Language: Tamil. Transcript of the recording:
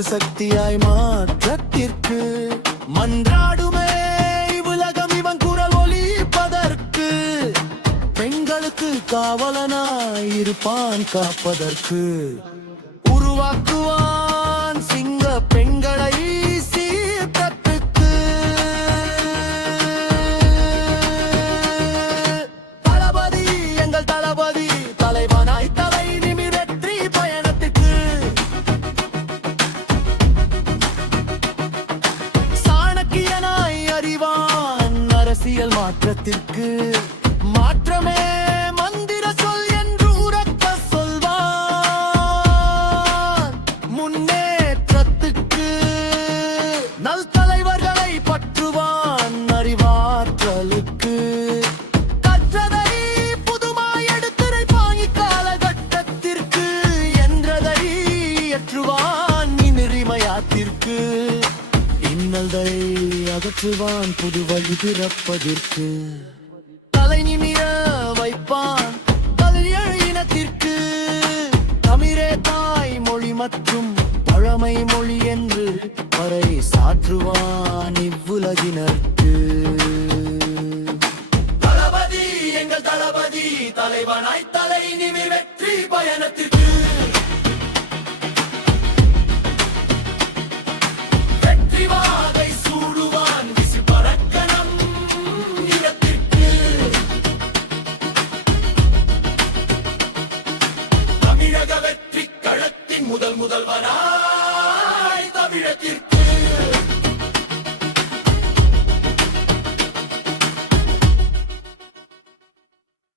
மாற்று சக்தியாய் மாற்றத்திற்கு மன்றாடுமே உலகம் இவன் குரல் ஒலிப்பதற்கு. பெண்களுக்கு காவலனாய் இருப்பான் காப்பதற்கு. உருவாக்குவான் சிங்க பெண்களை சீர்கத்துக்கு. தளபதி எங்கள் தளபதி தலைவனாய் தலை நிமிரற்றி பயணத்துக்கு. சாணக்கியனாய் அறிவான் அரசியல் மாற்றத்திற்கு. மாற்றமே மந்திர சொல் என்று உரக்க சொல்வான் முன்னேற்றத்துக்கு. நல் தலைவர்களை பற்றுவான் அறிவாற்றலுக்கு. கற்றதை புதுமாய் எடுத்துரைப்பாங்கி காலகட்டத்திற்கு. என்றதை ஏற்றுவான் நெறிமையாத்திற்கு. இன்னல்களை அகற்றுவான் புது வழி பிறப்பதற்கு. தலை நிமிர வைப்பான் கல்வியல் இனத்திற்கு. தமிழே தாய் மொழி மற்றும் பழமை மொழி என்று பறை சாற்றுவான் இவ்வுலகினருக்கு. தளபதி எங்கள் தளபதி தலைவனாய் தலை நிமிர் வெற்றி பயணத்திற்கு. வெற்றி வாகை சூடுவான் விசி பறக்கணம் இடத்திற்கு. தமிழக வெற்றி களத்தின் முதல்வனா